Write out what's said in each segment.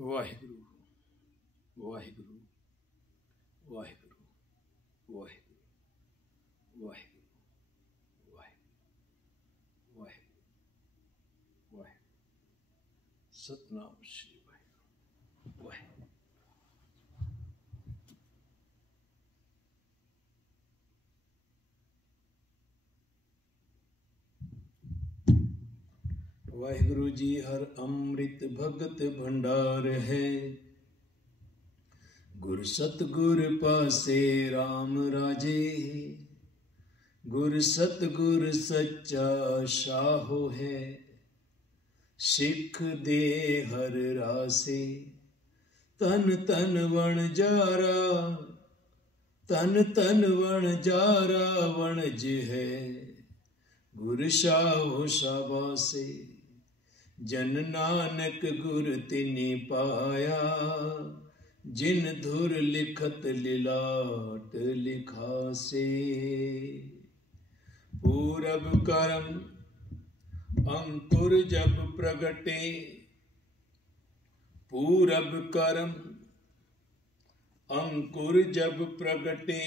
वाहिगुरु वाहिगुरु वाहिगुरु वाहिगुरु वाहिगुरु वाहिगुरु वाहिगुरु वाहिगुरु सतनाम श्री वाहिगुरु वाहिगुरु। वाहिगुरु जी हर अमृत भगत भंडार है, गुर सतगुर पासे राम राजे। गुर सतगुर सच्चा शाहो है, सिख दे हर रासे। तन तन वन जारा, तन तन वन जारा वणज है, गुर शाहो शाबासे। जन नानक गुर तिनि पाया, जिन धुर लिखत लिलाट लिखासे। पूरब करम अंकुर जब प्रगटे, पूरब करम अंकुर जब प्रगटे।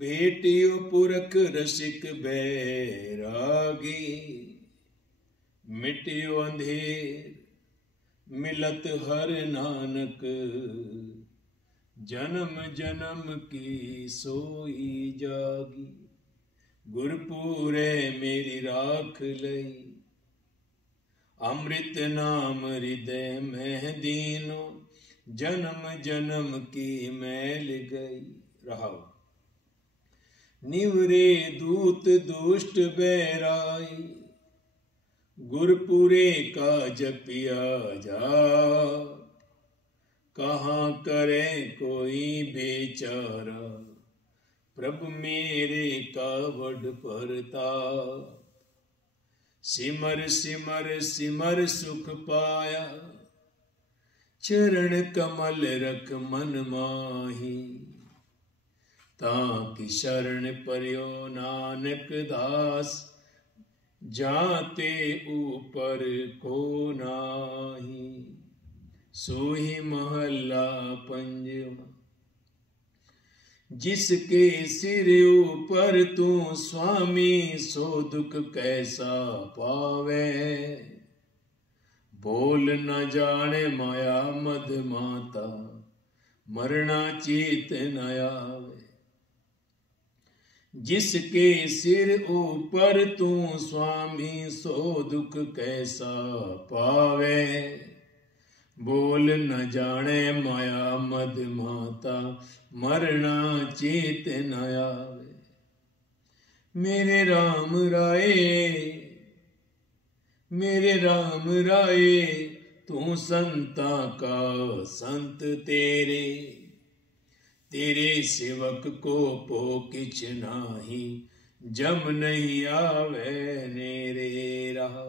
भेटियो पुरख रसिक बैरागी, मिटियो अंधेर मिलत हर नानक। जन्म जन्म की सोई जागी, गुरपुरे मेरी राख लई। अमृत नाम हृदय में दीनो, जन्म जन्म की मैल गई। रहाओ निवरे दूत दुष्ट बैराई, गुरपुरे का जपिया जा। कहाँ करे कोई बेचारा, प्रभु मेरे कावड़ परता। सिमर सिमर सिमर सुख पाया, चरण कमल रख मन माही। ताकि शरण पर्यो नानक दास, जाते ऊपर को नाही। सोही महला पंजवा, जिसके सिर ऊपर तू स्वामी, सो दुख कैसा पावे। बोल न जाने माया मद माता, मरना चीत न आवे। जिसके सिर ऊपर तू स्वामी, सो दुख कैसा पावे। बोल न जाने माया मद माता, मरना चेत न आवे। मेरे राम राये, मेरे राम राये, तू संता का संत तेरे। तेरे सेवक को पो किछ नाही, जम नहीं आवे नेरे रहा।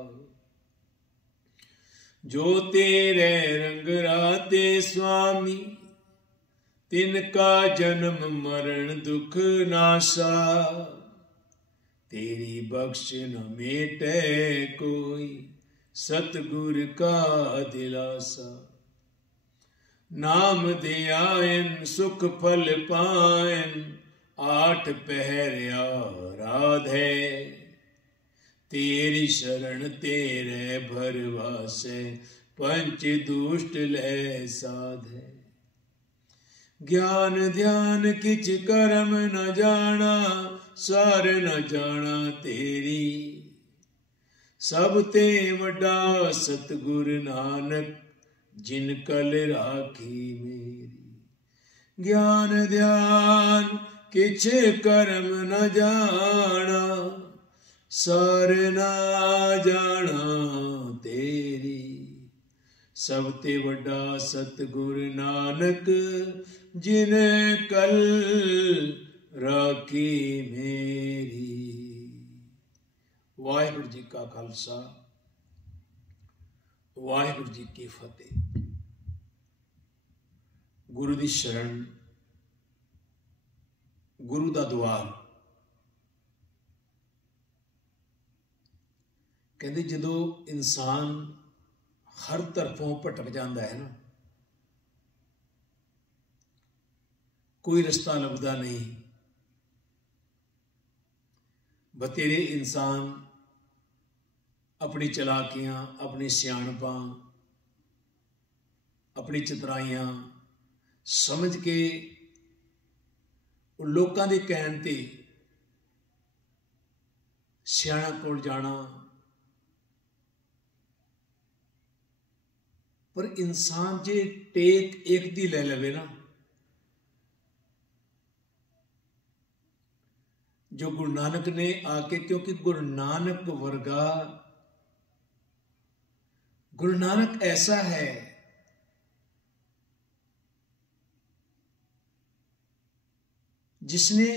जो तेरे रंग राते स्वामी, तिनका जन्म मरण दुख नाशा। तेरी बख्श न मेटे कोई, सतगुर का दिलासा। नाम ध्यान सुख फल पायन, आठ पहर आराधे। तेरी शरण तेरे भरवासे, पंच दुष्ट ले साधे। ज्ञान ध्यान किछ कर्म न जाना, सार न जाना तेरी। सब ते वड्डा सतगुर नानक, जिन कल राखी मेरी। ज्ञान ध्यान किछ कर्म न जाना, सार न जाना तेरी। सब ते वड्डा सतगुर नानक, जिन कल राखी मेरी। वाहिगुरु जी का खालसा, वाहिगुरु जी की फतेह। गुरु दी शरण, गुरु दा द्वार। कहते जदों इंसान हर तरफों भटक जाता है ना, कोई रास्ता लभदा नहीं। बतेरे इंसान अपनी चलाकियां, अपनी सियाणपां, अपनी चतराइयां समझ के लोगों के कहण ते सियाणा कोल जाना, पर इंसान जे टेक एक दी ले लवे ना, जो गुरु नानक ने आके, क्योंकि गुरु नानक वर्गा, गुरु नानक ऐसा है जिसने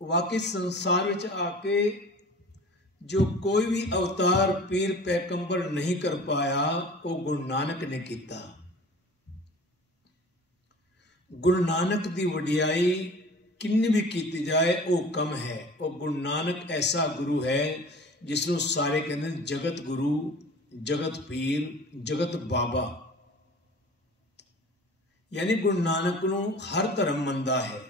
वाकई संसार विच आके जो कोई भी अवतार पीर पैगंबर नहीं कर पाया, वो गुरु नानक ने किया। गुरु नानक की वडियाई किन्नी भी की जाए वो कम है। वो गुरु नानक ऐसा गुरु है जिसनों सारे कहते हैं जगत गुरु, जगत पीर, जगत बाबा। यानी गुरु नानक नूं हर धर्म मनदा है।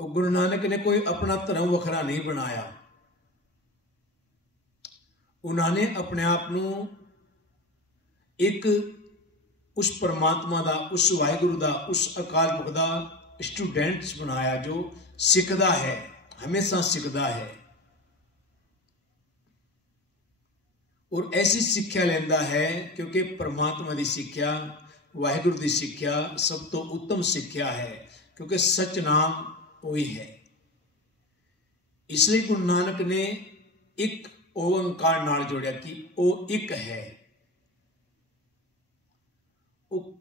और गुरु नानक ने कोई अपना धर्म वखरा नहीं बनाया। उन्होंने अपने आप नूं एक उस परमात्मा दा, उस वाहिगुरु दा, उस अकाल पुरख दा स्टूडेंट्स बनाया, जो सीखदा है, हमेशा सीखदा है और ऐसी शिक्षा लेंदा है, क्योंकि परमात्मा की शिक्षा, वाहिगुरु की शिक्षा सब तो उत्तम शिक्षा है, क्योंकि सच नाम वही है। इसलिए गुरु नानक ने एक ओंकार नाल जोड़िया कि वो एक है।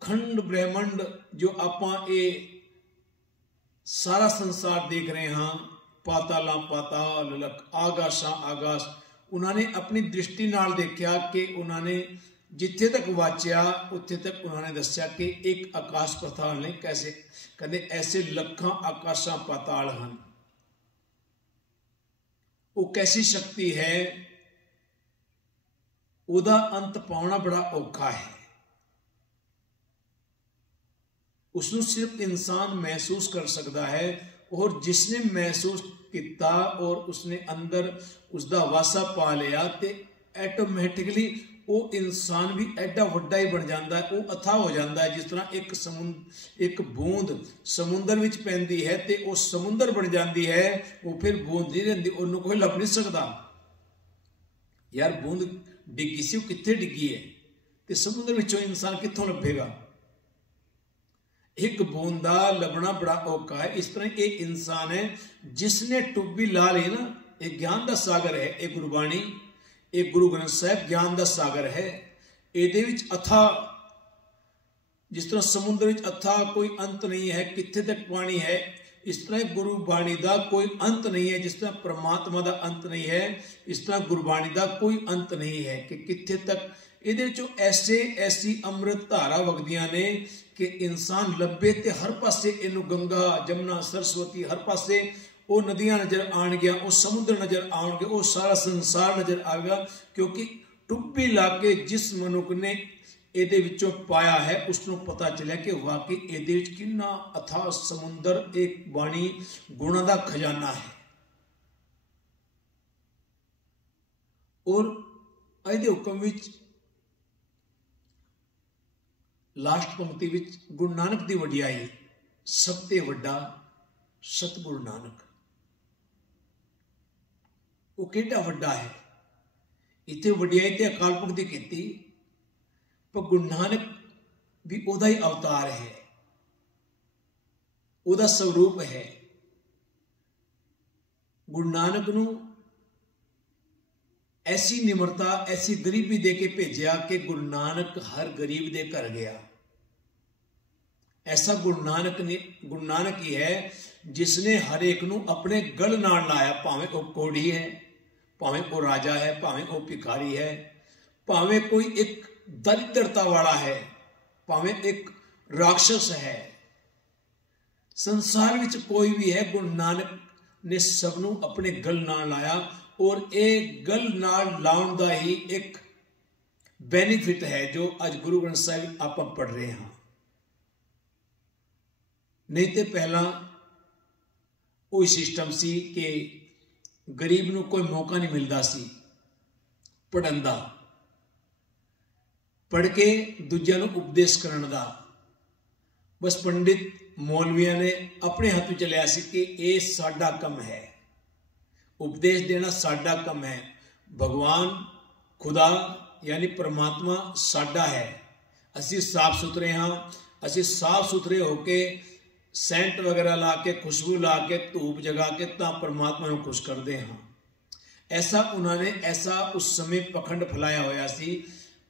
खंड ब्रह्मंड जो आपां ये सारा संसार देख रहे हाँ, पाताला पाताल, लख आगाशा आगाश, उन्होंने अपनी दृष्टि नाल देखा कि उन्होंने जिथे तक वाचिया उत्थे तक उन्होंने दस्या कि एक आकाश पाताल ने कैसे, कहते ऐसे लखां आकाशा पाताल हैं। वो कैसी शक्ति है, उदा अंत पाना बड़ा औखा है। उसनों सिर्फ इंसान महसूस कर सकता है, और जिसने महसूस किया और उसने अंदर उसका वासा पा लिया, तो ऐटोमैटिकली वो इंसान भी एडा वड्डा ही बन जाता है। वो अथाह हो जाता है। जिस तरह एक बूंद समुंदर विच पैंदी है तो वो समुंदर बन जाती है, वो फिर बूंद नहीं रहिंदी, उन्होंने कोई लभ नहीं सकता। यार बूंद डिगी सी, वो कित्थे डिगी है, तो समुंदर विचों इंसान कित्थों लभेगा। एक बूंदा लभना बड़ा औखा है। इस तरह एक इंसान है जिसने टुब्बी ला ली ना, एक ज्ञान का सागर है, एक गुरबाणी, एक गुरु ग्रंथ साहिब ज्ञान का सागर है। ਇਹਦੇ ਵਿੱਚ अथा, जिस तरह समुद्र ਵਿੱਚ अथा कोई अंत नहीं है, कित्थे तक पानी है, इस तरह गुरुबाणी का कोई अंत नहीं है। जिस तरह परमात्मा का अंत नहीं है, इस तरह गुरबाणी का कोई अंत नहीं है कि कित्थे तक। ਇਹਦੇ ਵਿੱਚੋਂ ऐसे ऐसी अमृत धारा वगदियां ने कि इंसान लभे तो हर पासे इनू गंगा, जमुना, सरस्वती, हर पासे वो नदियां नजर आउणगियां, वो समुद्र नजर आउणगे, वो सारा संसार नजर आएगा। क्योंकि टुब्बी ला के जिस मनुख ने ਇਹਦੇ ਵਿੱਚੋਂ पाया है, उसनों पता चलिया कि वाकई ਇਹਦੇ ਵਿੱਚ कितना अथाह समुंदर, एक बाणी गुणा का खजाना है। और ਇਹਦੇ हुक्म विच लास्ट पंक्ति विच गुरु नानक की वडियाई, सब ते वड्डा सतगुरु नानक। वो केड़ा वड्डा है, इत्थे वडियाई ते अकाल पुरख दी कीती, पर गुरु नानक भी ओदा ही अवतार है, ओदा स्वरूप है। गुरु नानक नूं ऐसी निमरता, ऐसी गरीबी दे के भेजा कि गुरु नानक हर गरीब दे घर गया। ऐसा गुरु नानक ही है जिसने हर एक नूं अपने गल नाल लाया, भावें वो कोड़ी है, भावें वो राजा है, भावें वो भिखारी है, भावें कोई एक दरिद्रता वाला है, भावें एक राक्षस है, संसार विच कोई भी है, गुरु नानक ने सबनों अपने गल नाल लाया। और एक गल नाल लाउण दा ही एक ਬੈਨੀਫਿਟ ਹੈ ਜੋ ਅੱਜ ਗੁਰੂ ਗ੍ਰੰਥ ਸਾਹਿਬ ਆਪਾਂ ਪੜ੍ਹ ਰਹੇ ਹਾਂ। ਨਹੀਂ ਤੇ ਪਹਿਲਾਂ ਉਹ ਸਿਸਟਮ ਸੀ ਕਿ ਗਰੀਬ ਨੂੰ ਕੋਈ ਮੌਕਾ ਨਹੀਂ ਮਿਲਦਾ ਸੀ ਪੜ੍ਹਨ ਦਾ, ਪੜ੍ਹ ਕੇ ਦੂਜਿਆਂ ਨੂੰ ਉਪਦੇਸ਼ ਕਰਨ ਦਾ। ਬਸ ਪੰਡਿਤ ਮੌਲਵੀਆਂ ਨੇ ਆਪਣੇ ਹੱਥ ਵਿੱਚ ਲਿਆ ਸੀ ਕਿ ਇਹ ਸਾਡਾ ਕੰਮ ਹੈ, ਉਪਦੇਸ਼ ਦੇਣਾ ਸਾਡਾ ਕੰਮ ਹੈ। ਭਗਵਾਨ ਖੁਦਾ यानी परमात्मा साडा है, असी साफ सुथरे हाँ, असी साफ सुथरे होके सेंट वगैरह ला के खुशबू ला के धूप जगा के तां परमात्मा को खुश करते हाँ। ऐसा उन्होंने ऐसा उस समय पखंड फैलाया होया सी,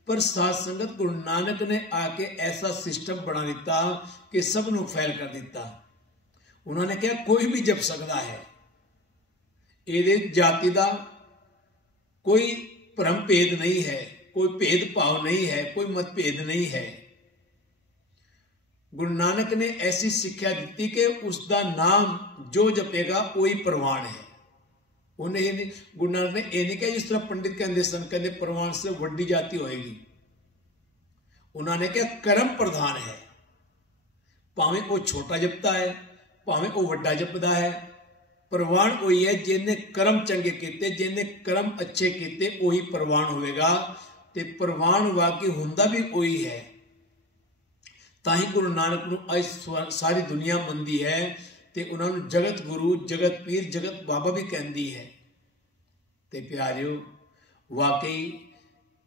पर साध संगत गुरु नानक ने आके ऐसा सिस्टम बना दिता कि सब नूं फैल कर दिता। उन्होंने कहा कोई भी जप सकता है, ये जाति का कोई भ्रम भेद नहीं है, कोई भेदभाव नहीं है, कोई मतभेद नहीं है। गुरु नानक ने ऐसी शिक्षा दी कि उसका नाम जो जपेगा वही प्रवान है। उन्हें गुरु नानक ने यह नहीं कहा जिस तरह पंडित कहते सन, कहते प्रवान से वड्डी जाति होएगी। उन्होंने कहा कर्म प्रधान है, भावें वो छोटा जपता है भावें वो वड्डा जपदा है, प्रवान वही है जिन्हें कर्म चंगे किते, जिन्हें कर्म अच्छे किते वही प्रवान होएगा। ते प्रवान वाकई हुंदा भी वही है। ताही गुरु नानक नूं अज सारी दुनिया मनदी है ते उन्हां नूं जगत गुरु, जगत पीर, जगत बाबा भी कहंदी है। ते प्यारिओ वाकई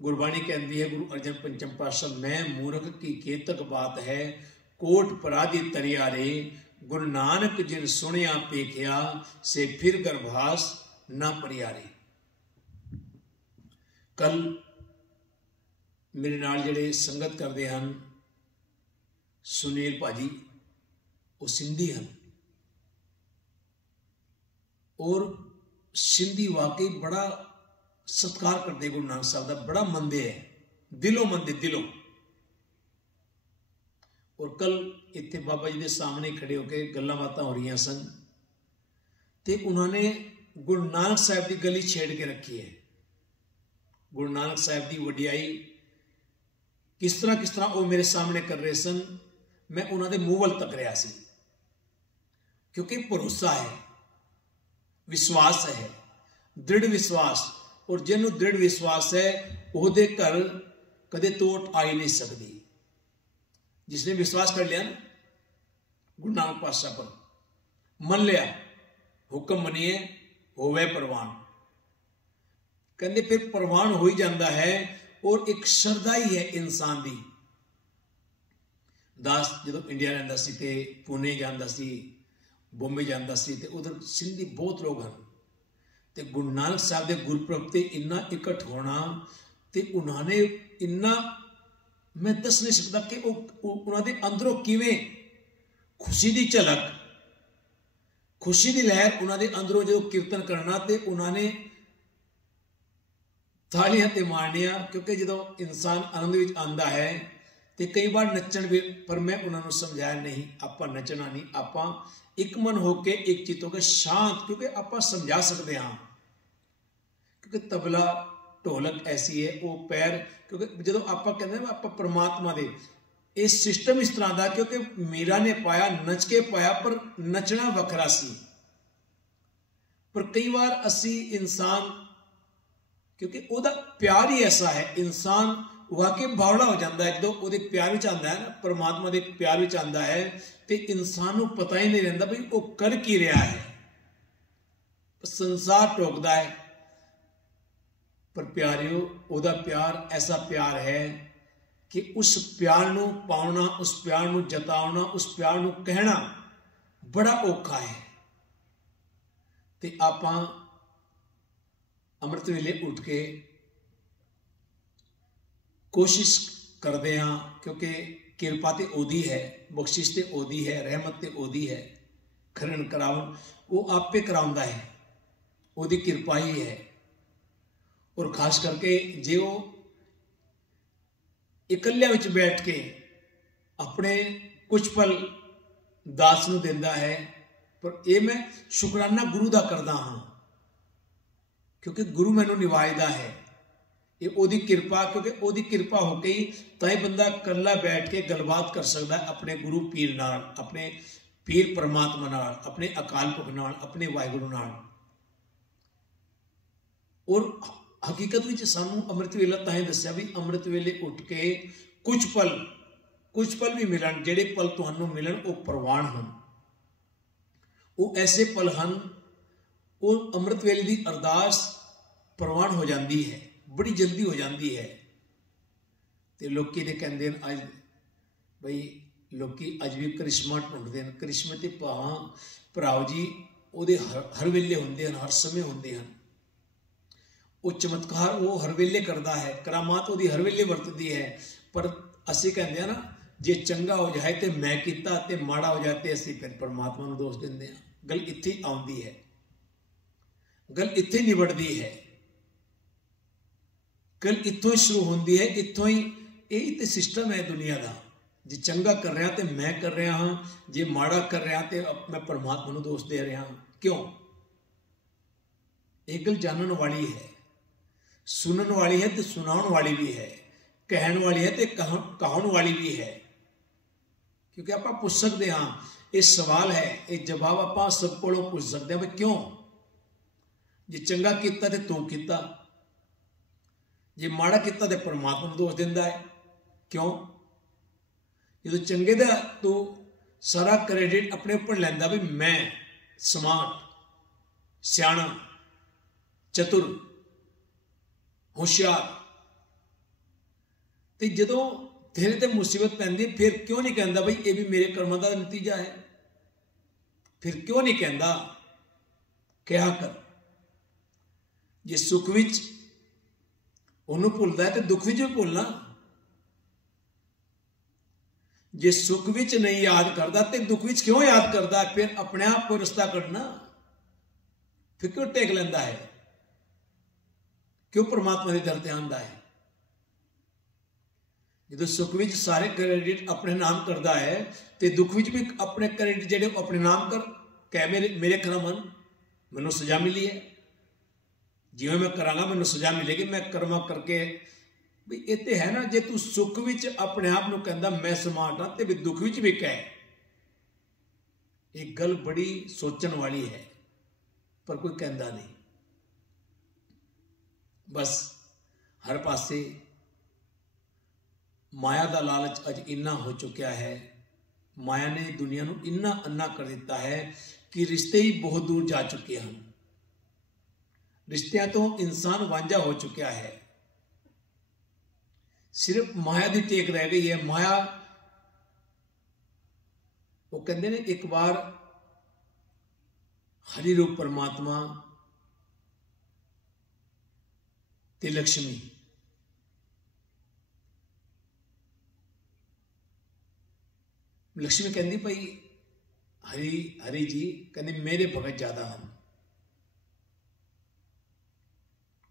गुरबाणी कहती है, गुरु अर्जन पंचम पातशाह, मैं मूर्ख की केतक बात है, कोट पराधी तरिया रे, गुरु नानक जिन सुनिया पेखिया, से फिर गर्भास ना परियारे। कल मेरे नाल जिहड़े संगत करते हैं सुनील भाजी, वो सिंधी हैं और सिंधी वाकई बड़ा सत्कार करते गुरु नानक साहब का, बड़ा मनते हैं, दिलों मनते दिलों। और कल इत्थे बाबा जी के सामने खड़े होकर गल्लां बातां हो रही सन, तो उन्होंने गुरु नानक साहब की गली छेड़ के रखी है। गुरु नानक साहब की वडियाई किस तरह वो मेरे सामने कर रहे सन, मैं उन्होंने मूँह वल तक रहा सी, क्योंकि भरोसा है, विश्वास है, दृढ़ विश्वास। और जिन्हों दृढ़ विश्वास है उहदे घर कदे तोट आ ही नहीं सकती। जिसने विश्वास कर लिया ना गुरु नानक पातशाह पर, मन लिया, हुक्म मनिए, होवे प्रवान। कहते फिर प्रवान हो ही जाता है। और एक श्रद्धा ही है इंसान की। दास जो इंडिया रहता सी ते पुणे जाता सी, बॉम्बे जाता सी, ते उधर सिंधी बहुत लोग हैं। ते गुरु नानक साहब के गुरपुरब ते इन्ना इकट्ठ होना, ते उन्होंने इन्ना मैं दस नहीं सकता कि उन्होंने अंदरों किवें खुशी की झलक, खुशी की लहर उन्होंने अंदरों जो कीर्तन करना, ते उन्होंने तालियां ते मारनिया। क्योंकि जो इंसान आनंद विच आंदा है तो कई बार नचण भी, पर मैं उन्होंने समझाया नहीं, आप नचना नहीं, आप एक मन होके एक चित्त होकर शांत, क्योंकि आप समझा सकते हाँ। क्योंकि तबला ढोलक ऐसी है वो पैर, क्योंकि जो आप कहते हैं आप परमात्मा दे, ये सिस्टम इस तरह का, क्योंकि मीरा ने पाया नच के पाया, पर नचना वखरा सी। पर कई बार असी इंसान, क्योंकि वह प्यार ही ऐसा है, इंसान वाकई बावड़ा हो जाता है जो वो प्यार में आता है ना, परमात्मा के प्यार में आता है, तो इंसान को पता ही नहीं रहता भाई वो कर की रहा है। संसार टोकता है, पर प्यारियो ओदा प्यार ऐसा प्यार है कि उस प्यार को पाना, उस प्यार को जताना, उस प्यार को कहना बड़ा औखा है। तो आप अमृत वेले उठ के कोशिश करते हाँ, क्योंकि किरपा तो ओदी है, बख्शिश तो ओदी है, रहमत तो ओदी है, खरन करावन वो आपे कराउंदा है, ओदी किरपा ही है। और खास करके जो इकल्लियां विच बैठ के अपने कुछ पल दास नूं दिंदा है, पर यह मैं शुकराना गुरु का करदा हाँ, क्योंकि गुरु मैनू निवाजदा है। ये ओदी किरपा, क्योंकि ओदी किरपा हो गई तां बंदा कल्ला बैठ के गलबात कर सकता है अपने गुरु पीर नाल, अपने पीर परमात्मा नाल, अपने अकाल पुरख नाल, अपने वाहिगुरु नाल। और हकीकत में सानू अमृत वेला तां दस्या भी अमृत वेले उठ के कुछ पल भी मिलन, जेडे पल तुहानू मिलन वो प्रवान हैं, वो ऐसे पल हैं, वो अमृत वेले की अरदास प्रवान हो जाती है, बड़ी जल्दी हो जाती है। तो लोग ने कहते हैं अज बई लोग अज भी करिश्मा ढूंढते हैं, करिश्मे तो भराओ जी वो हर वेले होंगे हैं, हर समय होंगे हैं। वो चमत्कार वो हर वेले करता है, करामात वो हर वेले वरतती है। पर असी कहते हैं ना, जे चंगा हो जाए तो मैं किता, ते माड़ा हो जाए तो असी फिर परमात्मा को दोष देंगे हैं। गल इत्थे आउंदी है, गल इत्थे निबड़ती है, गल इत्थों शुरू होती है, इत्थों ही यही तो सिस्टम है दुनिया का। जे चंगा कर रहा तो मैं कर रहा हाँ, जे माड़ा कर रहा तो मैं परमात्मा को दोष दे रहा हाँ। क्यों? एक गल जानने वाली है, सुनने वाली है तो सुनाने वाली भी है, कहने वाली है तो कहने वाली भी है। क्योंकि आप पूछ सकते हाँ, ये सवाल है, ये जवाब आप सब को पूछ सकते हैं। क्यों? जे चंगा किया तो तू किया, जे माड़ा किया तो परमात्मा दोष देता है। क्यों? जो चंगे का तू सारा क्रेडिट अपने ऊपर लैंदा भी मैं स्मार्ट, सियाणा, चतुर, होशियार, तो जो तेरे ते मुसीबत पैंदी फिर क्यों नहीं कहता भाई ये भी मेरे कर्मों का नतीजा है? फिर क्यों नहीं कहता क्या कर? जे सुख विच उन्होंने भुलता है तो दुख विच भी भुलना, जे सुख विच नहीं याद करता तो दुख विच क्यों याद करता? फिर अपने आप कोई रास्ता कढ़ना, फिर क्यों टेक लेंदा है? क्यों परमात्मा के दर ते आंदा है? जो सुख विच सारे क्रेडिट अपने नाम करता है तो दुख विच भी अपने क्रेडिट जेडे अपने नाम कर कह मेरे कर्म मन मैनू सजा मिली है, जिवें मैं करांगा मैनू सजा मिलेगी, मैं कर्म करके भी ये तो है ना। जे तू सुख विच अपने आप को कहता मैं स्मार्ट हाँ, तो दुख विच भी कह। एक गल बड़ी सोचने वाली है, पर कोई कहता नहीं। बस हर पासे माया का लालच अज इन्ना हो चुका है, माया ने दुनिया को इन्ना अन्ना कर दिता है कि रिश्ते ही बहुत दूर जा चुके हैं। रिश्तियां तो इंसान वांझा हो चुका है, सिर्फ माया की टेक रह गई है। माया वो कहते ने एक बार हरि रूप परमात्मा ते लक्ष्मी, लक्ष्मी कहती भाई हरि जी कहते मेरे भगत ज्यादा हैं।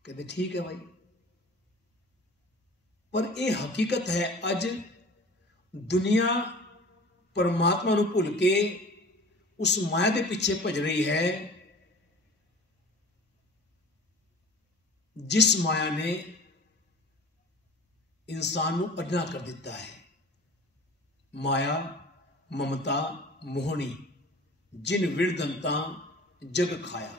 कहते ठीक है भाई, पर यह हकीकत है अज दुनिया परमात्मा को भुल के उस माया के पीछे भज रही है, जिस माया ने इंसान को अन्ना कर दिता है। माया ममता मोहनी जिन विड़दंता जग खाया।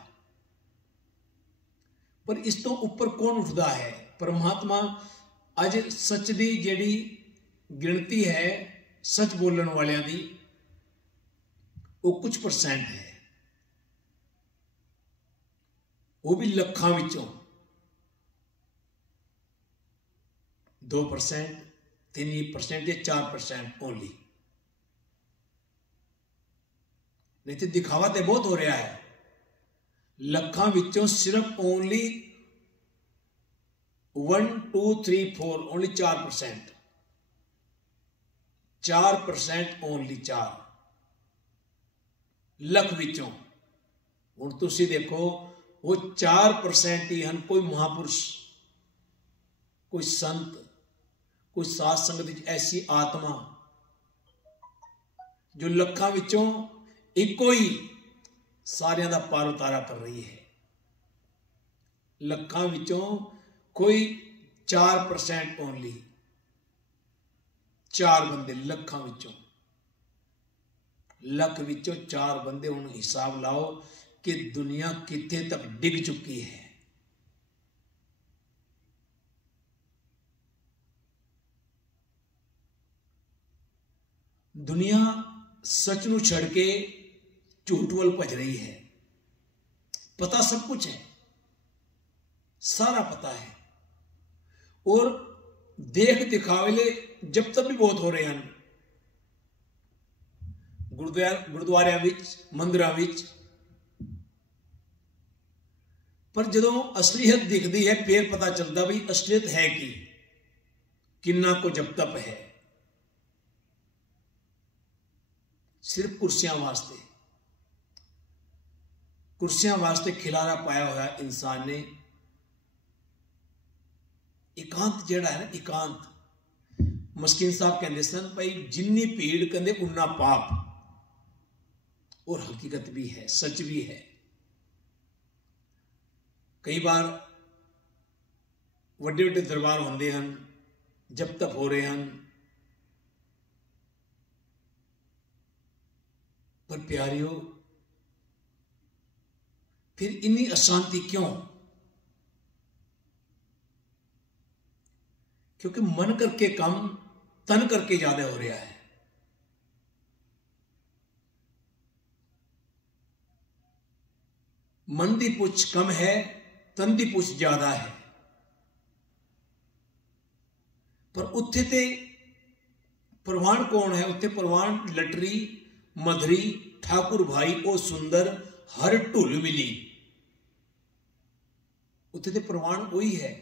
पर इस तो ऊपर कौन उठता है? परमात्मा। अज सच की जिहड़ी गिणती है सच बोलने वालियां दी वो कुछ परसेंट है, वो भी लखां विचों 2%, 3% या 4% ओनली। नहीं तो दिखावा तो बहुत हो रहा है। लखां विचों सिर्फ ओनली 1 2 3 4 ओनली 4%, 4% ओनली, 4 लख विचों। हुण तुसीं देखो वो 4% ही हैं। कोई महापुरुष, कोई संत, कोई साध संगत ऐसी आत्मा जो लखां विचों इको ही सारियां दा पार उतारा कर रही है। लखां विचों कोई 4% ओनली, 4 बंदे लखां विचों, लख विचों 4 बंदे। हुण हिसाब लाओ कि दुनिया कित्थे तक डिग चुकी है। दुनिया सच नूं छड़ के झूठ वल भज रही है। पता सब कुछ है, सारा पता है, और देख दिखावे जब तक भी बहुत हो रहे हैं गुरुद्वारियां विच, मंदिरां विच। पर जदों असलीयत दिखती है फिर पता चलता भी असलीयत है कि किन्ना को जब तप है। सिर्फ कुर्सियां वास्ते खिलारा पाया हुआ इंसान ने। एकांत जिहड़ा है ना, एकांत, मस्कीन साहब कहते सन भाई जिन्नी भीड़ कहते उन्ना पाप। और हकीकत भी है, सच भी है। कई बार वड्डे वड्डे दरबार होंदे हन, जब तक हो रहे हैं, पर प्यारियो फिर इन्नी अशांति क्यों? क्योंकि मन करके कम, तन करके ज्यादा हो रहा है। मन की पुछ कम है, तन की पुछ ज्यादा है। पर उत्थे ते प्रवान कौन है? उत्थे प्रवान लटरी मधरी ठाकुर भाई ओ सुंदर हर ढुल मिली। उत्थे ते प्रवान वही है।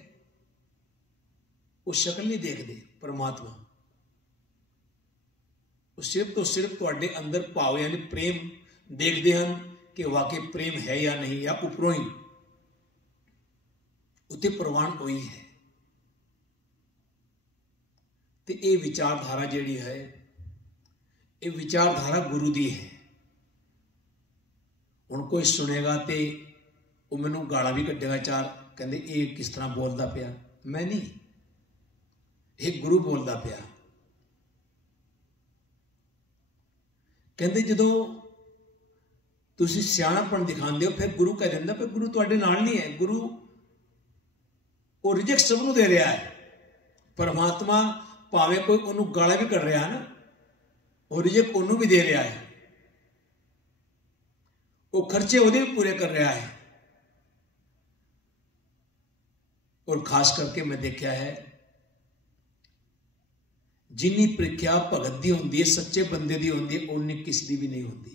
वो शक्ल नहीं देखते परमात्मा, वो सिर्फ तो सिर्फ तुहाडे अंदर भाव यानी प्रेम देखते हैं कि वाकई प्रेम है या नहीं, या उपरों ही। उत्ते प्रवान वही है। तो ये विचारधारा जिहड़ी है, ये विचारधारा गुरु दी है। हुण कोई सुनेगा तो वो मैनू गाला भी कड्डेगा चार, कहते ये किस तरह बोलता पिया। मैं नहीं, ये गुरु बोलता पिया। कहते जदों तुसीं सियाणापन दिखाते हो फिर गुरु कह दिंदा पर गुरु तुहाडे नाल नहीं है। गुरु वो रिजेक्ट सबनूं दे रहा है। परमात्मा भावें कोई उन्होंने गाला भी कर रहा है ना, वो रिजेक्ट उन्होंने भी दे रहा है। वो खर्चे वो भी पूरे कर रहा है। और खास करके मैं देखा है जिन्नी प्रीख्या भगत की होंगी है, सच्चे बंदे की होंगी है, उन्नी किसी की भी नहीं होती।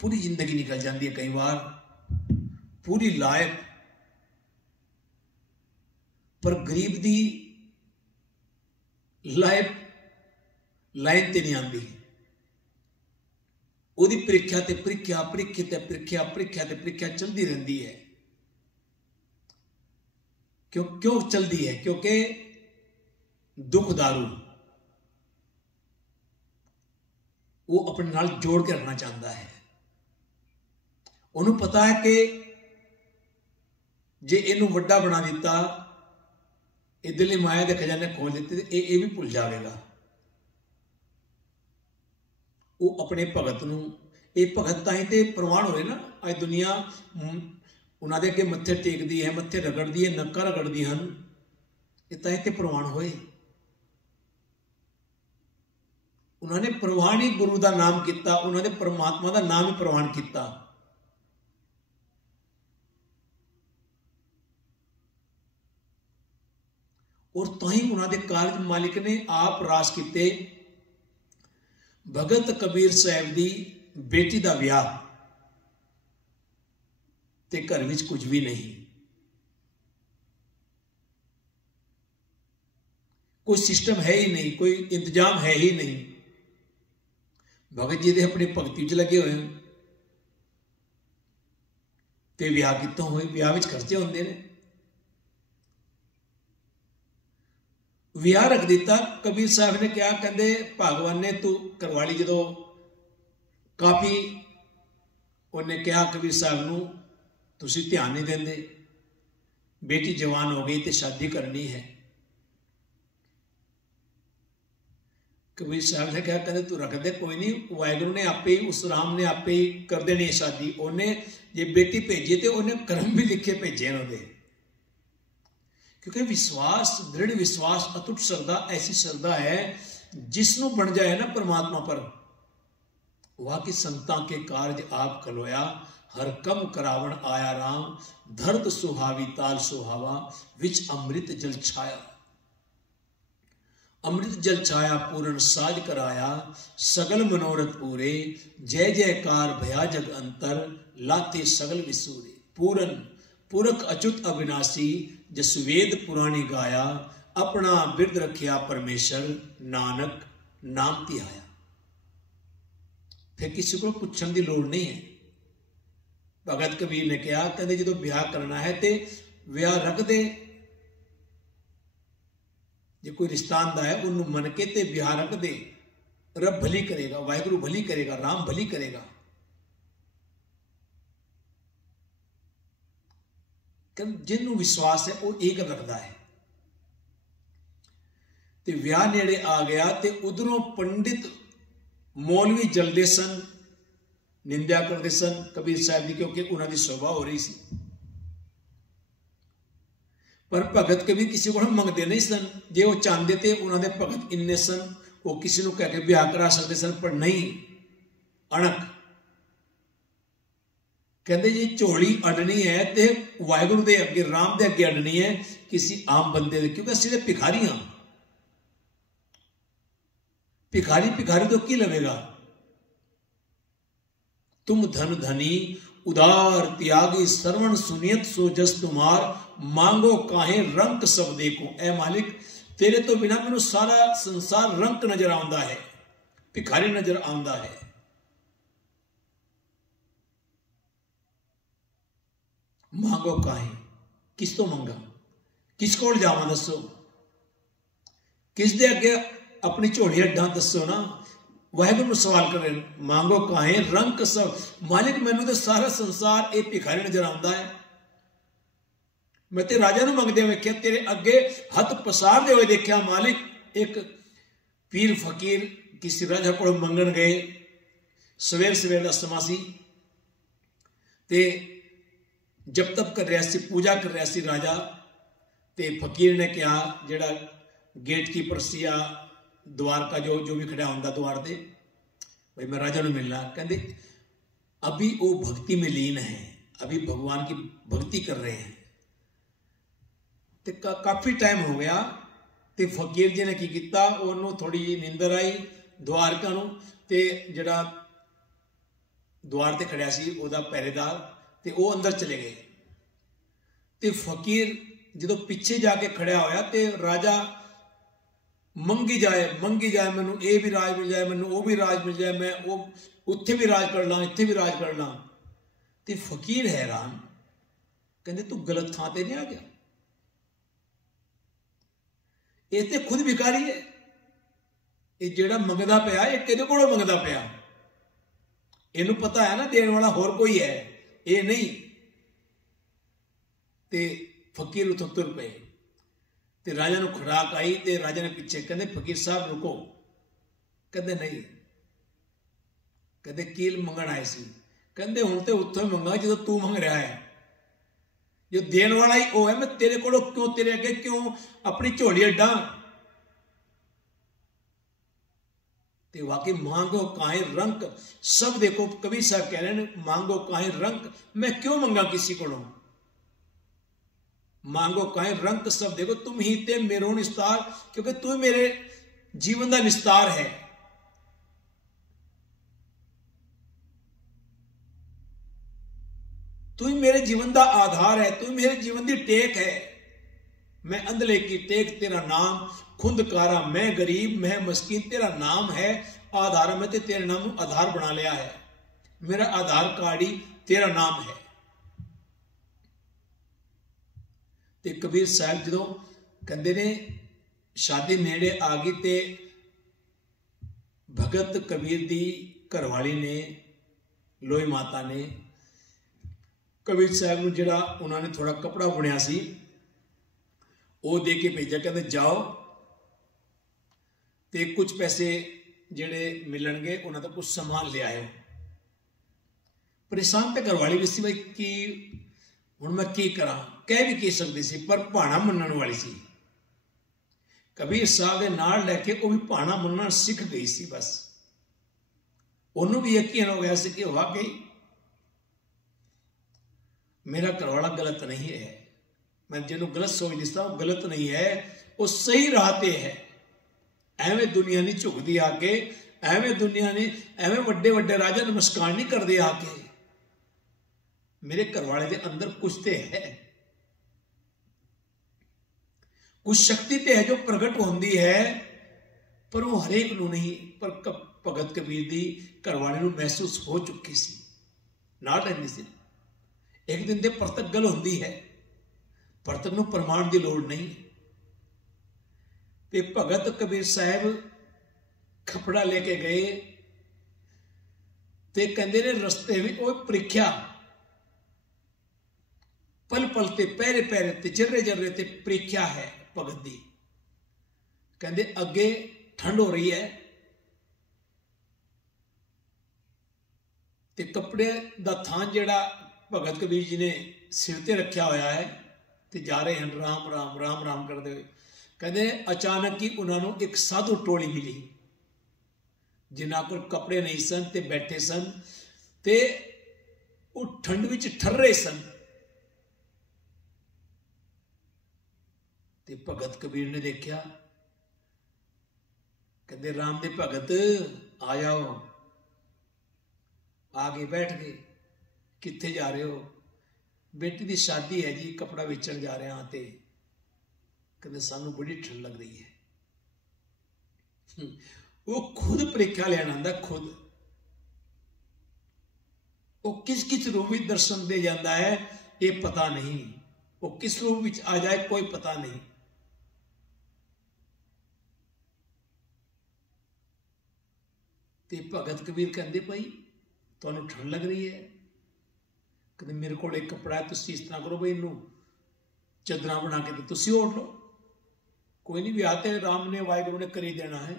पूरी जिंदगी निकल जाती है, कई बार पूरी लाइफ, पर गरीब की लाइफ लाइन ते नहीं आती। उसकी परीक्षा ते परीक्षा, परीक्षा ते परीक्षा, परीक्षा ते परीक्षा चलती रहती है। क्यों चलती है? क्योंकि दुख दारू वो अपने नाल जोड़ के रखना चाहता है। उन्होंने पता है कि जे इनू वड्डा बना दिता, इधरली माया के खजाने खोल देते तो ये भी भुल जाएगा। वो अपने भगत नूं, ये भगत ताई ते प्रवान होए ना। अज दुनिया उन्होंने अगे मत्थे टेकती है, मत्थे रगड़ती है, नक्का रगड़ती हैं, ये ताई ते प्रवान होए। उन्होंने प्रवान ही गुरु का नाम किया, उन्होंने परमात्मा का नाम ही प्रवान किया। और ताही उन्होंने कारज मालिक ने आप रास किते। भगत कबीर साहब की बेटी का विआह ते घर विच कुछ भी नहीं, कोई सिस्टम है ही नहीं, कोई इंतजाम है ही नहीं। भगत जी दे अपनी भगती च लगे हुए हैं ते विआह कितों होए? विआह विच खर्चे होंदे ने। विआह रख दिता। कबीर साहब ने क्या कहते, भगवान ने तू करवा ली। जो काफी उन्हें कहा कबीर साहब नूं तुसीं ध्यान नहीं देंदे, बेटी जवान हो गई तो शादी करनी है। कबीर साहब ने कहा, कहते तू रख दे, कोई नहीं, वाहिगुरु ने आपे ही, उस राम ने आपे ही कर देनी है शादी। उन्हें जे बेटी भेजी तो उन्हें कर्म भी लिखे भेजे उन्होंने, क्योंकि विश्वास, दृढ़ विश्वास, अटूट श्रद्धा ऐसी श्रद्धा है जिसनु बन जाए ना परमात्मा पर, वह की संता के कार्य आप कलोया, हर कम करावण आया राम, धरत सुहावी ताल सुहावा, विच अमृत जल छाया। अमृत जल छाया पूर्ण साज कराया, सगल मनोरथ पूरे, जय जयकार भया जग अंतर, लाते सगल विसूरे। पूरन पुरख अच्युत अविनाशी, जस वेद पुराणी गाया, अपना बिरद रखिया परमेश्वर, नानक नाम तिहाया। फिर किसी को पूछने की लोड़ नहीं है। भगत कबीर ने कहा, कहते जो ब्याह करना है तो ब्याह रख दे, जो कोई रिश्ता आंदा है उन्होंने मन के ते ब्याह रख दे, रब भली करेगा, वाहिगुरु भली करेगा, राम भली करेगा। जिन्होंने विश्वास है वो एक रखता है। ते ब्याह नेड़े आ गया ते उधरों पंडित मौलवी जलदे सन, निंदा करते सन कबीर साहब की, क्योंकि उन्होंने शोभा हो रही सी। पर भगत कबीर किसी को मंगते नहीं सन, जो वो चाहते थे उन्होंने भगत इन्ने सन, वो किसी को कह के ब्याह करा सकते सन, पर नहीं, अणक कहते जी झोली अडनी है तो वाहिगुरु के अगे, राम के अगे अडनी है, किसी आम बंदे दे, क्योंकि असं भिखारी हाँ। भिखारी भिखारी तो की लवेगा। तुम धन धनी उदार त्यागी, श्रवण सुनियत सो जस तुम्हार, मांगो काहे रंक सब देखो। ए मालिक, तेरे तो बिना मैनू सारा संसार रंक नजर आंदा है, भिखारी नजर आंदा है। मांगो काहे, किस तो मंगा, किस को जावा दसो, किस दे अगे अपनी झोली अड्डा दसो ना। वाहिगुरु सवाल कर रहे, मांगो काहे रंक सब। मालिक मैनू तो सारा संसार ये भिखारी नजर आता है। मैं ते राजा मंगदे वेख्या, तेरे अगे हथ पसारते हुए देखा मालिक। एक पीर फकीर किसी राजा को मंगन गए, सवेर सवेर का समा सी, ते जब तक कर रहा सी, पूजा कर रहा सी राजा। ते फकीर ने कहा, जेड़ा गेट कीपर सी द्वार का, जो भी खड़ा होंगे द्वार दे, भाई मैं राजा ने मिलना। कहते अभी वो भक्ति में लीन है, अभी भगवान की भक्ति कर रहे हैं। तो काफी टाइम हो गया, तो फकीर जी ने की किया, उन्होंने थोड़ी नींदर आई द्वारका नूं, ते जड़ा द्वार ते खड़ा सी ओदा पहरेदार, ते वो अंदर चले गए। ते फकीर जो पिछे जाके खड़ा होया, ते राजा मंगी जाए मैनू ये भी राज मिल जाए, मैनू वो भी राज मिल जाए, मैं वो उत्थे भी राज कर ला, इत्थे भी राज कर ला। ते फकीर हैरान, कहते तू गलत थां ते नहीं आ गया, ये तो खुद भिखारी है, ये जेड़ा मंगदा पिया ये किहदे कोलों मंगदा पिया, इनू पता है ना देने वाला होर कोई है, ये नहीं। ते फकीर उथों तुर पे, ते राजा नूं खुराक आई, ते राजा ने पिछे कहते फकीर साहब रुको। कहते नहीं, कहते कील मंगण आए सी। कहते हुण ते उत्थों ही मंगा जो तू मंग रहा है, जो देन वाला ही वो है, मैं तेरे को क्यों, तेरे अगे क्यों अपनी झोली अड्डा। ते वाकई मांगो काहे रंक सब देखो, कबीर साहब कह रहे हैं मांगो काहे रंक, मैं क्यों मंगा किसी को, मांगो काहे रंक सब देखो, तुम ही ते मेरो निस्तार, क्योंकि तू मेरे जीवन का निस्तार है। तू ही मेरे जीवन का आधार है, तू मेरे जीवन की टेक है। मैं अंधले की टेक तेरा नाम, खुंदकारा मैं गरीब मैं मस्कीन तेरा नाम है आधार। मैं तेरे नाम आधार बना लिया है, मेरा आधार कार्ड ही तेरा नाम है। ते कबीर साहब जो कहते ने शादी नेड़े आ गई, ते भगत कबीर दी घरवाली ने, लोई माता ने कबीर साहब नूं जिहड़ा उन्होंने थोड़ा कपड़ा बुनिया सी वो दे के भेजा, कहते जाओ तो कुछ पैसे जेडे मिलणगे उन्होंने तो कुछ समान ले आयो। परेशान तो घरवाली भी सी भाई कि हुण मैं की करा, कह भी की सकती सी, पर भाणा मनण वाली सी। कबीर साहब के नाल लैके वो भी भाणा मनना सीख गई सी। बस उन्होंने भी यकीन हो गया सी कि वाकई मेरा घरवाला गलत नहीं है, मैं जिन्हों गलत सोच दिसदा वो गलत नहीं है, वो सही राह ते है। एवें दुनिया नहीं झुकदी आके, एवें दुनिया नहीं, एवें वड्डे वड्डे राजा नमस्कार नहीं करते आके। मेरे घरवाले के अंदर कुछ तो है, कुछ शक्ति तो है जो प्रगट होती है, पर वो हरेक नूं नहीं। पर भगत कबीर दी घरवाले नूं महसूस हो चुकी सी, ना लैंदी सी। एक दिन ते परतक गल होंदी है, परतक नूं प्रमाण की लोड़ नहीं। ते भगत कबीर साहब खपड़ा लेके गए ते कहंदे ने रस्ते में वो प्रीख्या पल पल ते पहरे पहरे ते जर्रे जर्रे ते प्रीख्या है भगत दी। कहंदे अगे ठंड हो रही है ते कपड़े दा थान जेड़ा भगत कबीर जी ने सिर ते रखा होया है ते जा रहे हैं राम राम राम राम करते हुए। कहते अचानक ही उन्होंने एक साधु टोली मिली जिन्हां कोल कपड़े नहीं सन ते बैठे सन ते वो ठंड विच ठर्रे सन। ते भगत कबीर ने देखा, कहते राम दे भगत आ जाओ। आगे बैठ गए। कित्थे जा रहे हो? बेटी की शादी है जी, कपड़ा बेचन जा रहे हैं। कहते सानू बड़ी ठंड लग रही है। वो खुद परीक्षा लेना आंदा, खुद वो किस किस रूप में दर्शन दे जाता है ये पता नहीं, वो किस रूप में आ जाए कोई पता नहीं। ते भगत कबीर कहते भाई तुहानू ठंड लग रही है? कहते मेरे को एक कपड़ा है, तुसी इस तरह करो भाई इनू चादर बना के तो तुसी ओढ़ लो, कोई नहीं ब्याह ते राम ने वाहिगुरु ने करी देना है,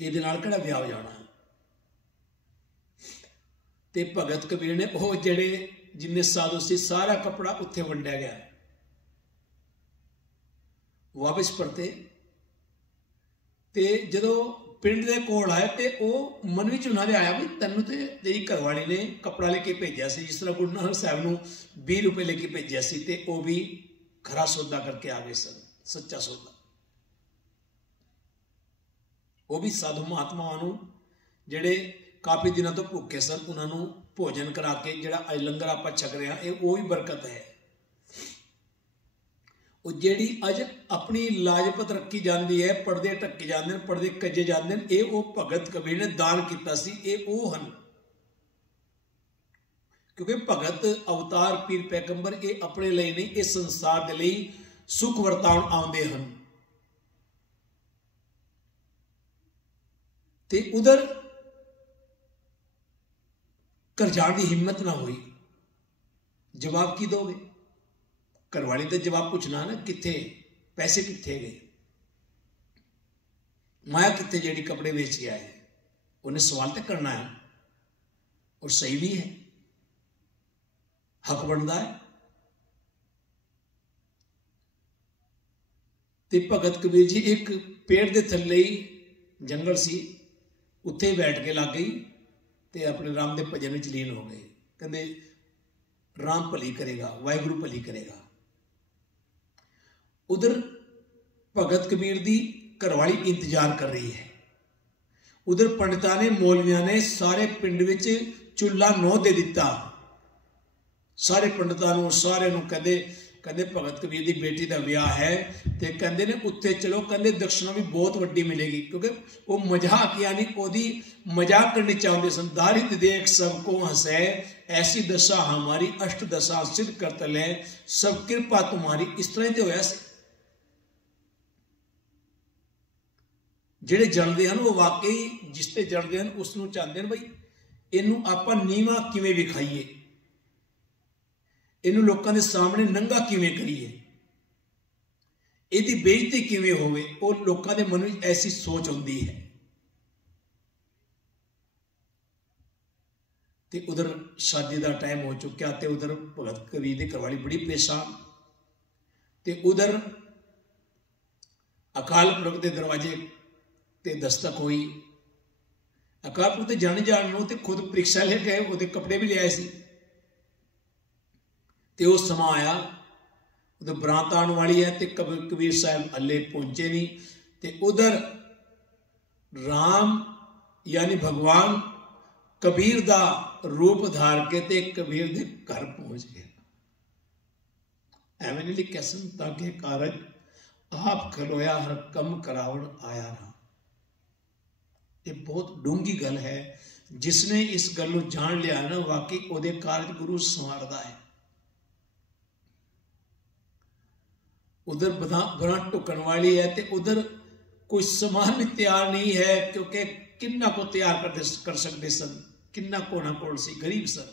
ਇਹਦੇ ਨਾਲ ਕਿਹੜਾ ਵਿਆਹ ਹੋ ਜਾਣਾ। ਤੇ ਭਗਤ ਕਬੀਰ ਨੇ ਉਹ ਜਿਹੜੇ ਜਿੰਨੇ ਸਾਧੂ ਸੀ ਸਾਰਾ ਕਪੜਾ ਉੱਥੇ ਵੰਡਿਆ ਗਿਆ, ਵਾਪਸ ਪਰਤੇ। ਤੇ ਜਦੋਂ ਪਿੰਡ ਦੇ ਕੋਲ ਆਏ ਤੇ ਉਹ ਮਨ ਵਿੱਚ ਉਹਨਾਂ ਦੇ ਆਇਆ ਵੀ ਤੈਨੂੰ ਤੇ ਤੇਰੀ ਘਰਵਾਲੀ ਨੇ ਕਪੜਾ ਲੈ ਕੇ ਭੇਜਿਆ ਸੀ, ਜਿਸ ਤਰ੍ਹਾਂ ਗੁਰੂ ਨਾਨਕ ਸਾਹਿਬ ਨੂੰ 20 ਰੁਪਏ ਲੈ ਕੇ ਭੇਜਿਆ ਸੀ, ਤੇ ਉਹ ਵੀ ਖਰਾ ਸੌਦਾ ਕਰਕੇ ਆ ਗਏ ਸਨ, ਸੱਚਾ ਸੌਦਾ। वो भी साधु महात्माओं जिहड़े काफ़ी दिनों तो भुखे सन उन्होंने भोजन करा के जिहड़ा अज लंगर आप छक रहे हैं वो भी बरकत है। वो जिहड़ी अज अपनी लाजपत रखी जाती है, पर्दे ढके जाते हैं, पर्दे कजे जाते हैं, ये वो भगत कबीर ने दान किया सी, ये वो हैं। क्योंकि भगत अवतार पीर पैगंबर ये अपने लिए नहीं, इस संसार के लिए सुख वरताउण आउंदे हैं। ते उधर घर जाने की हिम्मत ना हुई। जवाब की दोगे? घरवाली तो जवाब पूछना ना, किथे पैसे किथे गए, माया किथे जेडी कपड़े बेच के आए, उन्हें सवाल तो करना है और सही भी है, हक बनता है। ते भगत कबीर जी एक पेड़ के थले ही जंगल सी, उत्थे बैठ के लग गई ते अपने राम दे भजन में लीन हो गए। कहते राम भली करेगा, वाहिगुरु भली करेगा। उधर भगत कबीर दी घरवाली इंतजार कर रही है। उधर पंडितां ने मौलवियां ने सारे पिंड विच चुल्ला नौ दे दिता, सारे पंडितां नूं सारे नूं कहते भगत कबीर की बेटी का ब्याह है, तो कहते ने उत्थे चलो, कहते दक्षिणा भी बहुत वड्डी मिलेगी। क्योंकि वो मजाक यानी ओदी मजाक करनी चाहते सन। दारिद्र देख सबको हंसे, ऐसी दशा हमारी, अष्ट दशा सिद्ध कर तले, सब कृपा तुम्हारी। इस तरह तो होया सी। जिहड़े जलते हैं वो वाकई जिसते जलते हैं उसनूं चाहते हैं भाई इनू आपां नीवा किवें विखाईए, इनू लोगों के सामने नंगा किवें करिए। ਇਹਦੀ ਬੇਇੱਜ਼ਤੀ ਕਿਵੇਂ ਹੋਵੇ, ਉਹ ਲੋਕਾਂ ਦੇ ਮਨ ਵਿੱਚ ਐਸੀ ਸੋਚ ਹੁੰਦੀ ਹੈ। ਤੇ ਉਧਰ शादी का टाइम हो चुका, तो उधर भगत कबीर की घरवाली बड़ी परेशान, तो उधर अकाल पुरख के दरवाजे ते दस्तक हुई। अकाल पुरख जाने जान तो खुद परीक्षा ले गए, वो कपड़े भी ले आए सी। तो वो समा आया, उधर बरात आने वाली है, तो कबीर साहब हले पहुंचे नहीं। तो उधर राम यानी भगवान कबीर दा रूप धार के ते कबीर दे घर पहुंच गया। एवं नहीं लिखा संता के कारज आप खलोया हर कम करावण आया रहा। ये बहुत डूंगी गल है, जिसने इस गल को जान लिया ना, वाकई ओदे कारज गुरु संवारदा है। उधर बना टुकन वाली है, तो उधर कोई समान भी तैयार नहीं है, क्योंकि किन्ना को तैयार कर सकते सन, किन्ना कोना कोल सी, गरीब सन।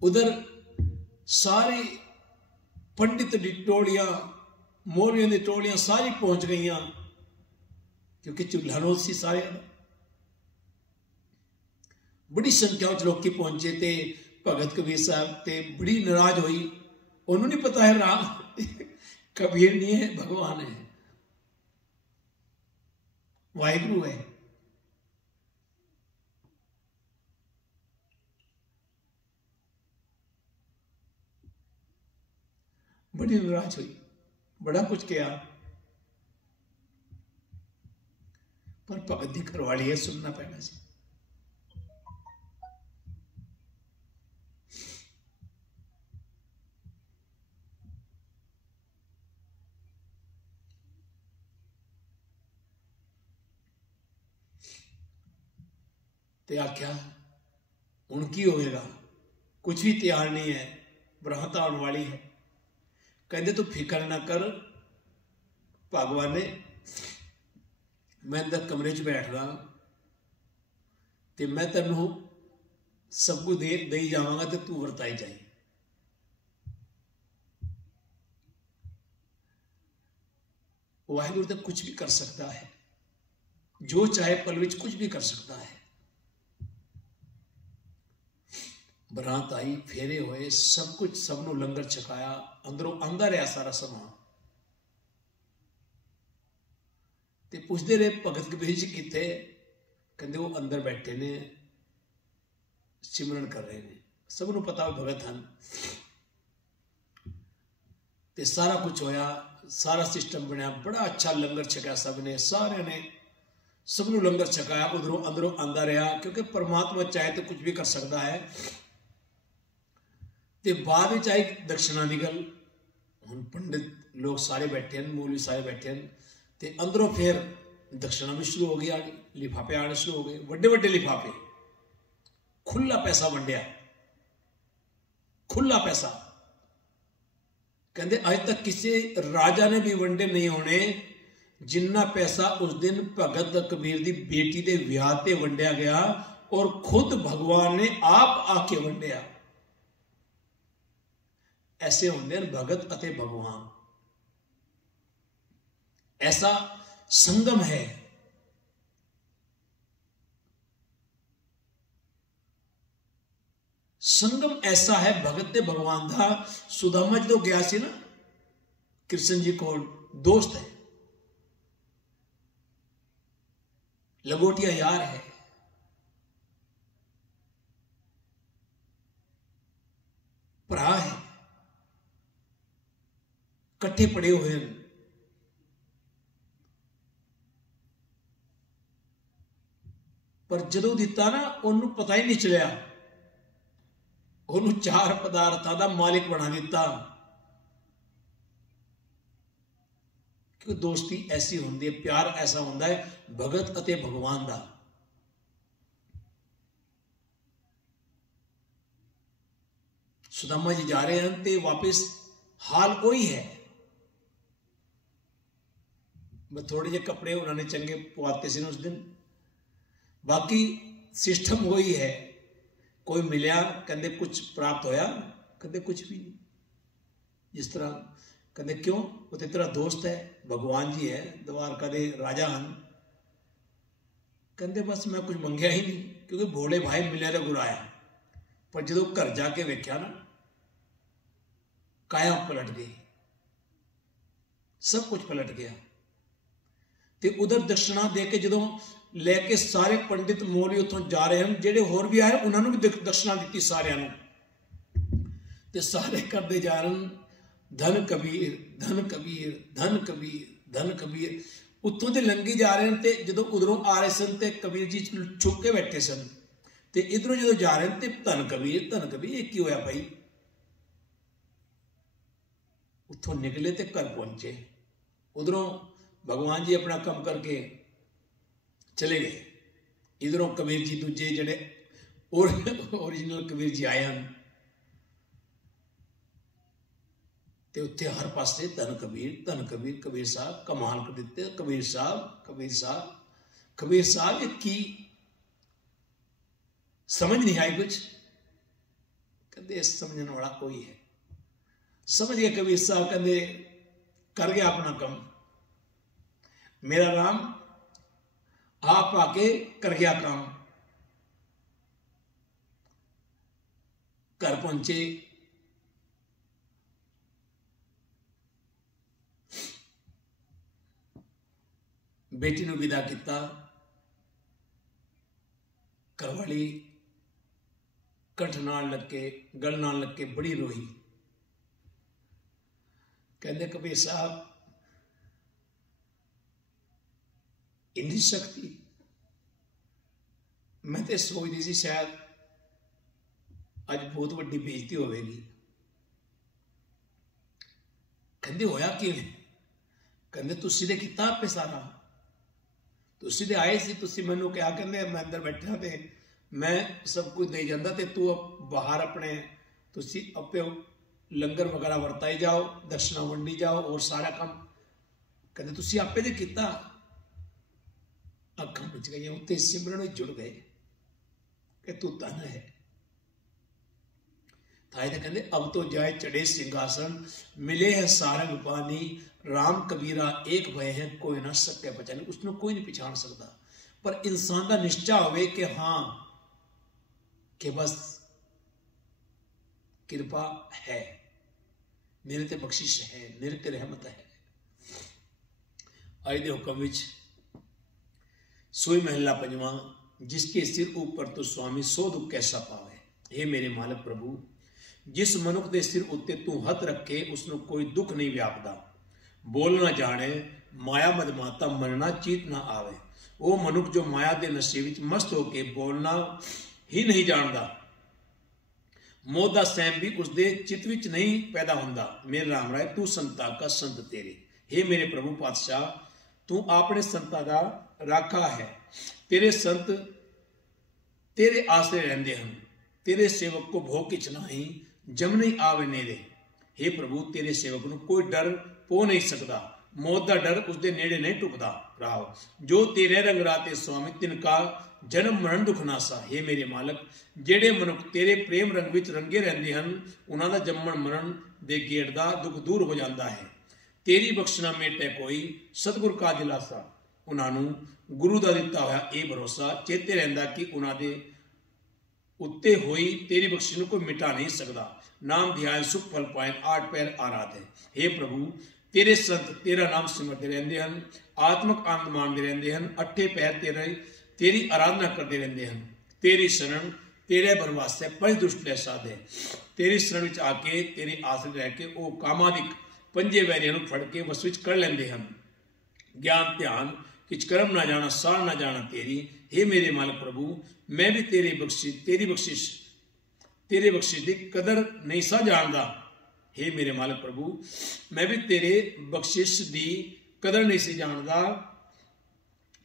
उधर सारी पंडित दी टोलियां, मोरियों दी टोलियां सारी पहुंच गई, क्योंकि चूल्हा रोज सी सारे। बड़ी संख्या में लोग पहुंचे, थे भगत कबीर साहब ते बड़ी नाराज हुई। उन्होंने नहीं पता है राम कबीर नहीं है, भगवान है, वाहिगुरु है। बड़ी नाराज हुई, बड़ा कुछ किया, पर भगत की घरवाली है, सुनना पैना सी। ते आख्या हुण की होएगा, कुछ भी तैयार नहीं है, बरात आने वाली है। कहते तू फिक्र ना कर भगवान ने, मैं अंदर कमरे च बैठ रहा, तो मैं तेनों सब कुछ दे जावांगा, तो तू वरताई जाए। वाहिगुरु तो कुछ भी कर सकता है, जो चाहे पल विच कुछ भी कर सकता है। बरात आई, फेरे होए, सब कुछ, सबनों लंगर छकाया, अंदरों आंदा रहा सारा समा। ते पुछदे रहे भगत कबीर जी किथे, कहते वो अंदर बैठे ने, सिमरन कर रहे ने। सबनों पता भगत हैं। ते सारा कुछ होया, सारा सिस्टम बनया, बड़ा अच्छा लंगर छकाया सबने, सारे ने सबनों लंगर छकाया। उधरों अंदरों आंदा रहा, क्योंकि परमात्मा चाहे तो कुछ भी कर सकता है। ते बाद में आई दक्षिणा की गल। हुण पंडित लोग सारे बैठे हैं, मौलवी सारे बैठे हैं, ते अंदरों फिर दक्षिणा भी शुरू हो गई, लिफाफे आने शुरू हो गए, बड़े बड़े लिफाफे, खुला पैसा वंडिया, खुला पैसा। कहते अज तक किसी राजा ने भी वंडे नहीं होने जिन्ना पैसा उस दिन भगत कबीर की बेटी के विआह ते वंडिया गया, और खुद भगवान ने आप आके वंडिया। ऐसे होंगे भगत अते भगवान, ऐसा संगम है। संगम ऐसा है भगत ते भगवान का। सुदामा जो गया सी ना कृष्ण जी को, दोस्त है, लंगोटिया यार है, भरा है, कट्ठे पड़े हुए हैं। पर जदों दिता ना, उन्होंने पता ही नहीं चलिया, उन्होंने चार पदार्थों का मालिक बना दिता। क्योंकि दोस्ती ऐसी होती है, प्यार ऐसा होता है भगत अते भगवान का। सुदामा जी जा रहे हैं तो वापिस हाल वही है, थोड़े जे कपड़े उन्होंने चंगे पवाते से उस दिन, बाकी सिस्टम वही है। कोई मिलया कहते कुछ प्राप्त होया, कहते कुछ भी नहीं। जिस तरह कहते क्यों वो तो तेरा दोस्त है, भगवान जी है, द्वारका दे राजा हैं। कहते बस मैं कुछ मंगया ही नहीं, क्योंकि भोले भाई मिले तो गुराया, पर जो घर जाके वेख्या ना काया पलट गई, सब कुछ पलट गया। ते उधर दक्षिणा दे के जो लैके सारे पंडित मौलवी उतों जा रहे हैं, जेडे होर भी आए उन्होंने भी दक्षिणा दी सारे, ते सारे करते जा रहे हैं धन कबीर धन कबीर धन कबीर धन कबीर। उत्थों ते लंघी जा रहे हैं, ते जो उधरों आ रहे सन ते कबीर जी छुप के बैठे सन, ते इधरों जो जा रहे हैं ते धन कबीर ये की होया भाई। उत्थों निकले ते घर पहुंचे, उधरों भगवान जी अपना काम करके चले गए, इधरों कबीर जी दूजे जड़े ओरिजिनल कबीर जी आए हैं, ते उत्थे हर पासे धन कबीर कबीर साहब कमाल कर दिते, कबीर साहब एक की समझ नहीं आई कुछ। कहते समझने वाला कोई है, समझ गए कबीर साहब, कहते कर गया अपना काम, मेरा राम आप आके कर गया काम। घर पहुंचे, बेटी ने विदा किया, घरवाली कंठ नाल लग के गल नाल लग के बड़ी रोई। कहते कबीर साहब इन्नी शक्ति, मैं तो सोचती सी शायद अज बहुत वड्डी बेइज्जती होगी। कहते होया कि कहते तुसी ते कीता आपे सारा, तुसी ते आए सी, तुसी मैनू क्या कहते मैं अंदर बैठा ते मैं सब कुछ दे जाता, ते तू बाहर अपने तुसी आपे लंगर वगैरह वरताई जाओ, दक्षिणा वंडी जाओ और सारा काम कहते तुसी आपे ते कीता। अखां बिच गई, उत्ते सिमरन में जुड़ गए कि तू धन है। थाए तो कहते अब तो जाए चढ़े सिंहासन, मिले है सारंग पानी, राम कबीरा एक भय है कोई ना सके पहचाने। उसने कोई नहीं पहचान सकता, पर इंसान का निश्चय होवे कि हाँ कि बस कृपा है, मेरे ते बख्शिश है, मेरे ते रहमत है। आज दे हुक्म विच सोई महला पंजवा, जिसके सिर ऊपर तो स्वामी सो दुख कैसा पावे। हे मेरे मालिक प्रभु, जिस मनुख के सिर उत्ते तू हथ रखे उसनु कोई दुख नहीं व्यापदा। बोल ना जाने माया मदमाता, मनना चीत ना आवे। वो मनुख जो माया के नशे विच मस्त होके बोलना ही नहीं जानता, मौत दा सैम भी उसके चित विच नहीं पैदा होंदा। मेरे राम राय तू संता का संत तेरे। हे मेरे प्रभु पातशाह, तू अपने संता का राखा है, तेरे संत तेरे आसरे रहंदे हन, तेरे सेवक को भोग किच नहीं जम नहीं आवे नेरे। हे प्रभु तेरे सेवक ਨੂੰ कोई डर पो नहीं सकता, मौत का डर उसके नेड़े नहीं टुकदा। राव जो तेरे रंग राते स्वामी तिनका जन्म मरण दुख नासा। हे मेरे मालक, जेड़े मनुख तेरे प्रेम रंग विच रंगे रहंदे हन उन्हां दा जम्मण मरण दे गेड़ दा दुख दूर हो जाता है। तेरी बख्शना मेटे कोई सतगुर का दिलासा, उन्हां नूं गुरु दा दिता होया ये भरोसा चेते रहिंदा कि उन्हां दे उत्ते होई तेरी बख्शी कोई मिटा नहीं सकता। नाम ध्यान सुख फल पाए, आठ पैर आराध है। हे प्रभु तेरे संत तेरा नाम सिमरते रहंदे हन, आत्मक आनंद मानते रहंदे हन, अठे पैर तेरी आराधना करते रहंदे हन। तेरी शरण तेरे बनवासे पंज दुष्ट ले साधे। तेरी शरण विच आके तेरे आसरे रह के वो कामादिक पंजे वैरियां नूं फड़ के वस विच कर लैंदे हन। ज्ञान ध्यान किच कर्म ना जाना, सार ना जाना तेरी। हे मेरे मालिक प्रभु, मैं भी तेरी बख्शिश की कदर नहीं सा जानदा। हे मेरे मालिक प्रभु, मैं भी तेरे बख्शिश की कदर नहीं सी जानदा,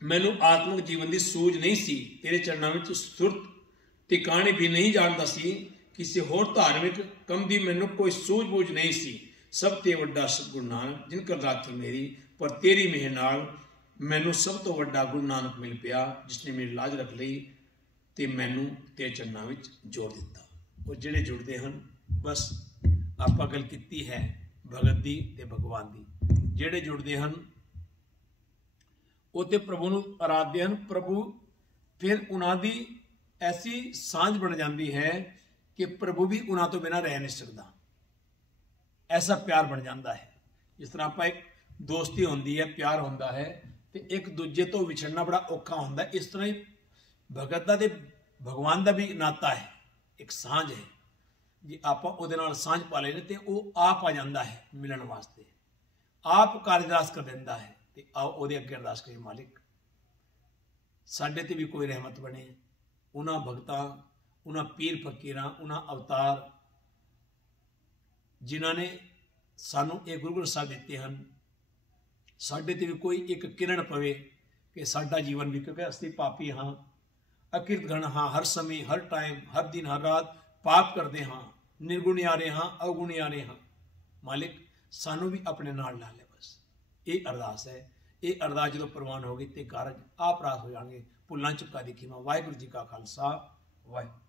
मैनू आत्मिक जीवन की सूझ नहीं सी, तेरे चरणों में सुरत टिकाने भी नहीं जानता सी, किसी होर धार्मिक कम की मैनू कोई सूझबूझ नहीं सी। सब ते वड्डा सतगुरु नानक जिनकर राखी मेरी, पर तेरी मेहर नाल मैनू सब तो वड्डा गुरु नानक मिल पिया, जिसने मेरी लाज रख ली ते मैनू तेरे चरणों में जोड़ दिता। और जिहड़े जुड़ते हैं बस आपां गल कीती है भगत दी ते भगवान दी ਜਿਹੜੇ जुड़ते हैं ਉਹ ਤੇ प्रभु ਨੂੰ ਆਰਾਧਦੇ ਹਨ। प्रभु फिर उन्हां दी ऐसी सांझ बन जाती है कि प्रभु भी उन्हां तो बिना रह नहीं सकता। ऐसा प्यार बन जाता है। जिस तरह आप एक दोस्ती होती है, प्यार होता है, तो एक दूजे तो विछड़ना बड़ा औखा होता है। इस तरह ही भगत का ते भगवान का भी नाता है, एक सांझ है। जे आप ਉਹਦੇ ਨਾਲ सांझ पा लेने तो वह आप आ जाता है मिलन वास्ते, आप कारदास कर देता है। तो आओ ਉਹਦੇ ਅੱਗੇ अरदास करिए, मालिक साडे ते भी कोई रहमत बने। उन्हां भगतां, उन्हां पीर फकीरां, उन्हां अवतार जिन्हां ने सानू ये गुरु ग्रंथ साहिब दिते हैं, साडे ते भी कोई एक किरण पवे कि साडा जीवन भी, क्योंकि असीं पापी हाँ, अकिरत गण हाँ, हर समय हर टाइम हर दिन हर रात पाप करते हाँ, निर्गुणी आ रहे हाँ, अवगुणी आ रहे हाँ। मालिक सानू भी अपने नाल ला ले। बस ये अरदास है। ये अरदास जो प्रवान होगी तो कारज आप रास हो जाएंगे। भुल्लां चुका दी खिमा। वाहिगुरू जी का खालसा, वाहिगुरू।